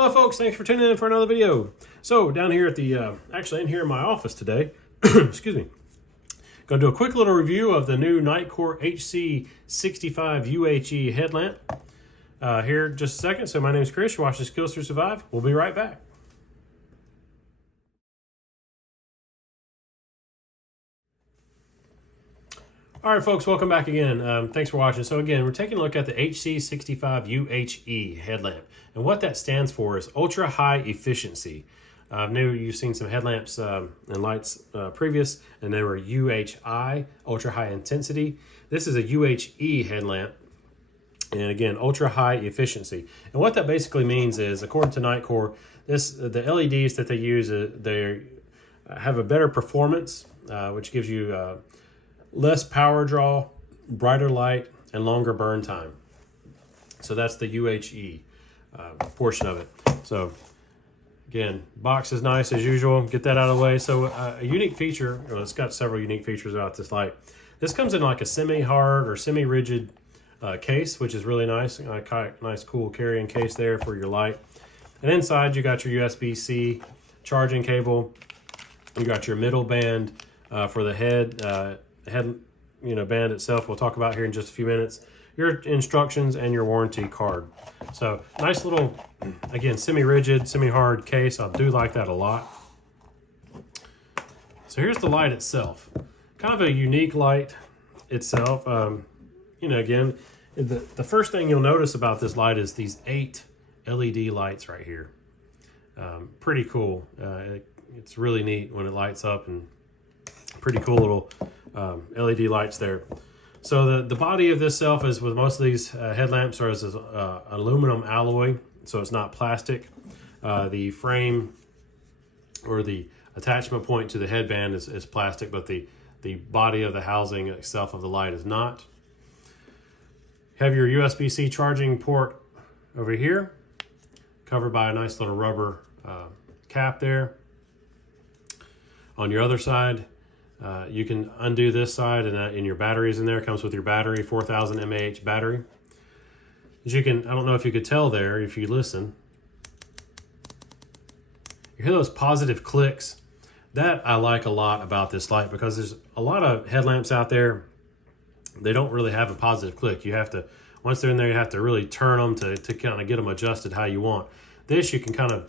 Hello folks, thanks for tuning in for another video. So down here at the, actually in here in my office today, excuse me, gonna do a quick little review of the new Nitecore HC65UHE headlamp. Here in just a second. So my name is Chris, you're watching Skills to Survive. We'll be right back. All right, folks, welcome back again. Thanks for watching. So again, we're taking a look at the HC65UHE headlamp. And what that stands for is ultra high efficiency. I know you've seen some headlamps and lights previous, and they were UHI, ultra high intensity. This is a UHE headlamp. And again, ultra high efficiency. And what that basically means is, according to Nitecore, the LEDs that they use, they have a better performance, which gives you less power draw, brighter light, and longer burn time. So that's the UHE portion of it. So again, box is nice as usual. Get that out of the way. So a unique feature, well, it's got several unique features about this light. This comes in like a semi-hard or semi-rigid case, which is really nice. Nice, cool carrying case there for your light. And inside you got your USB-C charging cable. You got your middle band for the head band itself. We'll talk about here in just a few minutes. Your instructions and your warranty card. So nice little, again, semi-rigid, semi-hard case. I do like that a lot. So here's the light itself. Kind of a unique light itself. Again, the first thing you'll notice about this light is these 8 LED lights right here. Pretty cool. It's really neat when it lights up, and pretty cool little LED lights there. So the body of this self is, with most of these headlamps, are as aluminum alloy, so it's not plastic. The frame or the attachment point to the headband is plastic, but the body of the housing itself of the light is not. Have your USB-C charging port over here, covered by a nice little rubber cap there. On your other side, you can undo this side, and your batteries in there. It comes with your battery, 4000 mAh battery. As you can, I don't know if you could tell there, if you listen, you hear those positive clicks. That I like a lot about this light, because there's a lot of headlamps out there, they don't really have a positive click. You have to, once they're in there, you have to really turn them to kind of get them adjusted how you want. This, you can kind of,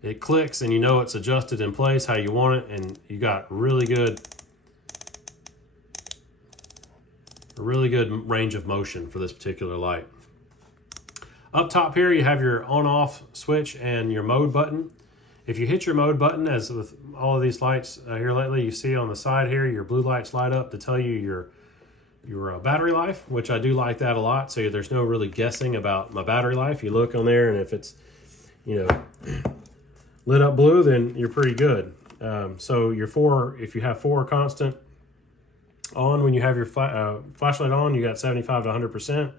it clicks and you know it's adjusted in place how you want it, and you got really good range of motion for this particular light. Up top here you have your on-off switch and your mode button. If you hit your mode button, as with all of these lights here lately, you see on the side here your blue lights light up to tell you your battery life, which I do like that a lot. So there's no really guessing about my battery life. You look on there, and if it's lit up blue, then you're pretty good. So if you have 4 constant on, when you have your flashlight on, you got 75 to 100%,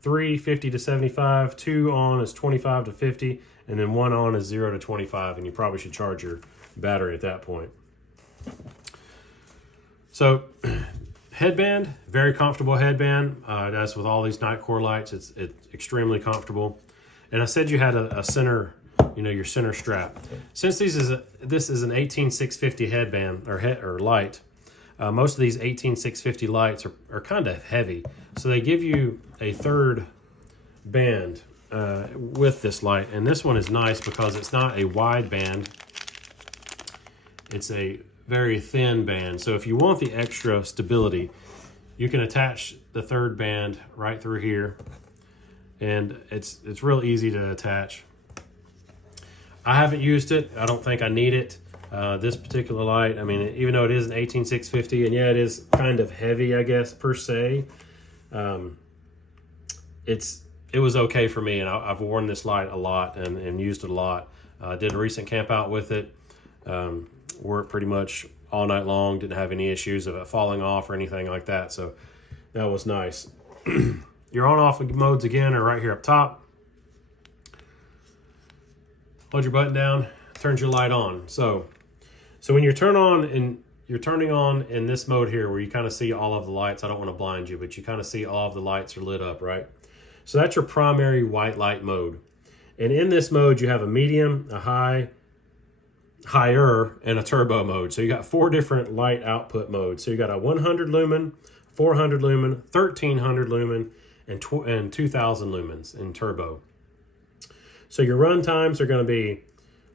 3, 50 to 75, 2 on is 25 to 50, and then 1 on is 0 to 25, and you probably should charge your battery at that point. So headband, very comfortable headband. As with all these Nitecore lights, it's extremely comfortable. And I said you had a center, your center strap. Since this is an 18650 headband or light, most of these 18650 lights are kind of heavy, so they give you a third band with this light. And this one is nice because it's not a wide band, it's a very thin band. So if you want the extra stability, you can attach the third band right through here, and it's real easy to attach. I haven't used it. I don't think I need it. This particular light, I mean, even though it is an 18650, and yeah, it is kind of heavy, I guess, per se, it was okay for me, and I've worn this light a lot and used it a lot. Did a recent camp out with it. Wore it pretty much all night long. Didn't have any issues of it falling off or anything like that, so that was nice. Your on-off modes again are right here up top. Hold your button down, turns your light on. So when you're turning on in this mode here, where you kind of see all of the lights, I don't want to blind you, but you kind of see all of the lights are lit up, right? So that's your primary white light mode. And in this mode, you have a medium, a high, higher, and a turbo mode. So you got 4 different light output modes. So you got a 100 lumen, 400 lumen, 1300 lumen, and 2000 lumens in turbo. So your run times are going to be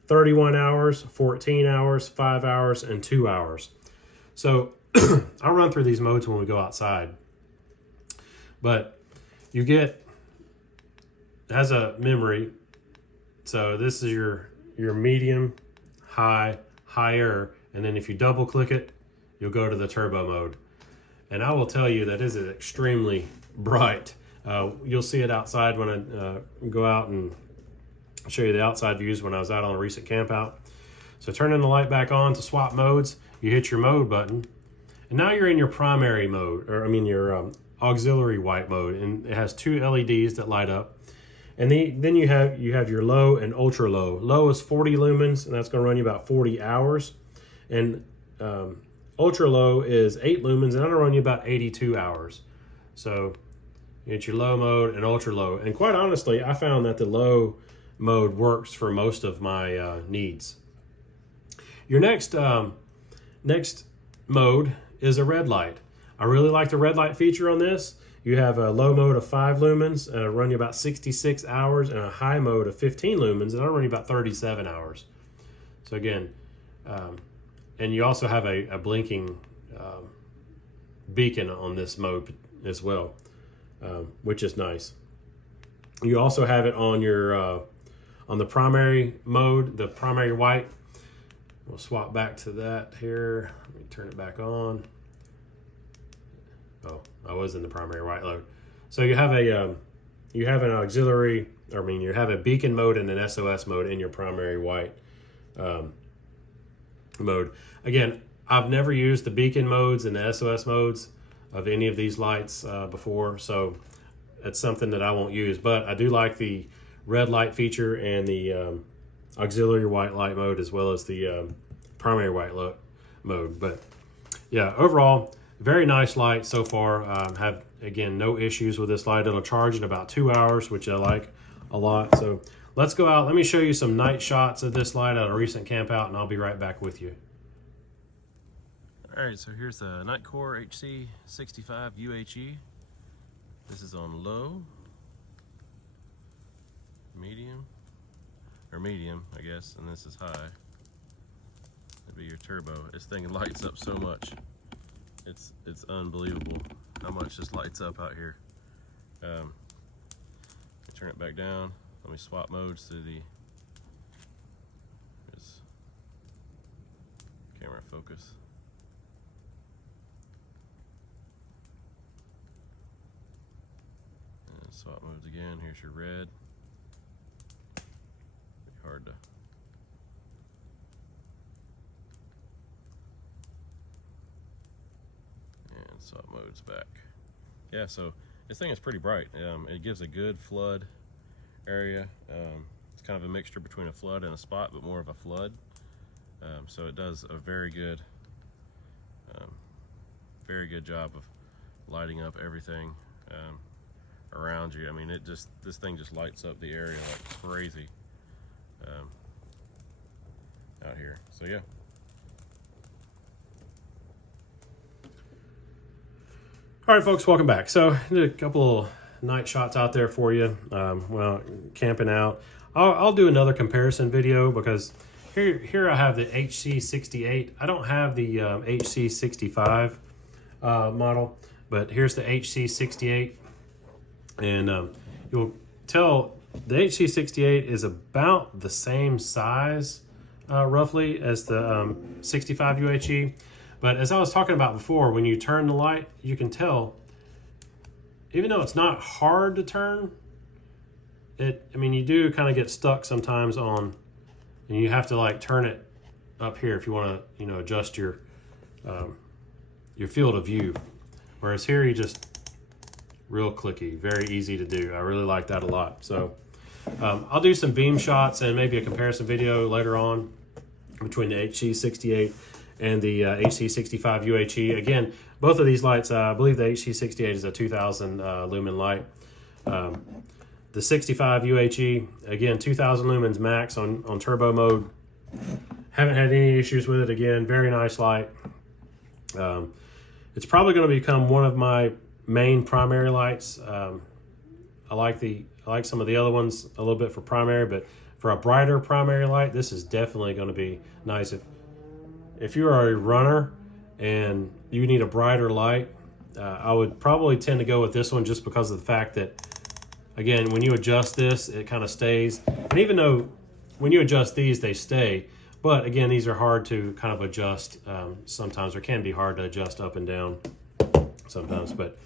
31 hours, 14 hours, 5 hours, and 2 hours. So I'll run through these modes when we go outside. But you get, it has a memory. So this is your medium, high, higher, and then if you double click it, you'll go to the turbo mode. And I will tell you that is extremely bright. You'll see it outside when I go out and show you the outside views when I was out on a recent camp out. So turning the light back on to swap modes, you hit your mode button, and now you're in your primary mode, or I mean your auxiliary white mode, and it has 2 LEDs that light up. And then you have your low and ultra low. Low is 40 lumens, and that's going to run you about 40 hours. And ultra low is 8 lumens, and that'll run you about 82 hours. So you get your low mode and ultra low. And quite honestly, I found that the low mode works for most of my needs. Your next mode is a red light. I really like the red light feature on this. You have a low mode of 5 lumens, run you about 66 hours, and a high mode of 15 lumens, and I'll run you about 37 hours. So again, and you also have a blinking beacon on this mode as well, which is nice. You also have it on your on the primary mode, the primary white. We'll swap back to that here. Let me turn it back on. Oh, I was in the primary white mode. So you have an auxiliary, I mean, you have a beacon mode and an SOS mode in your primary white mode. Again, I've never used the beacon modes and the SOS modes of any of these lights before, so it's something that I won't use. But I do like the red light feature and the auxiliary white light mode, as well as the primary white mode. But yeah, overall, very nice light so far. Have, again, no issues with this light. It'll charge in about 2 hours, which I like a lot. So let's go out. Let me show you some night shots of this light at a recent camp out, and I'll be right back with you. All right, so here's the Nitecore HC65UHE. This is on low, medium, I guess, and this is high. That'd be your turbo. This thing lights up so much. It's unbelievable how much this lights up out here. Let me turn it back down. Let me swap modes to the camera focus. And swap modes again. Here's your red. Hard to. And swap modes back. Yeah, so this thing is pretty bright. It gives a good flood area. It's kind of a mixture between a flood and a spot, but more of a flood. So it does a very good job of lighting up everything around you. I mean, this thing just lights up the area like crazy out here. So yeah. All right, folks, welcome back. So did a couple of night shots out there for you while camping out. I'll do another comparison video because here I have the HC68. I don't have the HC65 model, but here's the HC68, and you'll tell the HC68 is about the same size roughly as the 65 UHE. But as I was talking about before, when you turn the light, you can tell, even though it's not hard to turn, I mean, you do kind of get stuck sometimes on, and you have to like turn it up here if you want to, you know, adjust your field of view. Whereas here, you just real clicky, very easy to do. I really like that a lot. So I'll do some beam shots and maybe a comparison video later on between the HC68 and the HC65 UHE. Again, both of these lights, I believe the HC68 is a 2000 lumen light. The 65 UHE, again, 2000 lumens max on turbo mode. Haven't had any issues with it. Again, very nice light. It's probably going to become one of my main primary lights. I like some of the other ones a little bit for primary, but for a brighter primary light, this is definitely going to be nice. If you are a runner and you need a brighter light, I would probably tend to go with this one just because of the fact that, again, when you adjust this, it kind of stays. And even though when you adjust these, they stay, but again, these are hard to kind of adjust sometimes, or can be hard to adjust up and down sometimes. But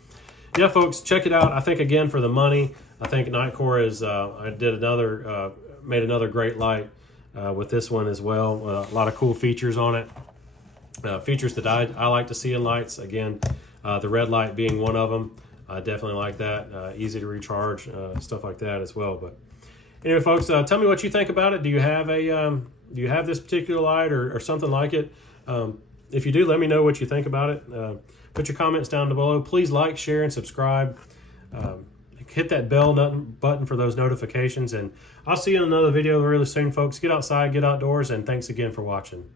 yeah, folks, check it out. I think, again, for the money, I think Nitecore is, made another great light with this one as well. A lot of cool features on it. Features that I like to see in lights. Again, the red light being one of them. I definitely like that. Easy to recharge, stuff like that as well. But anyway, folks, tell me what you think about it. Do you have this particular light or something like it? If you do, let me know what you think about it. Put your comments down below. Please like, share, and subscribe. Hit that bell button for those notifications, and I'll see you in another video really soon, folks. Get outside, get outdoors, and thanks again for watching.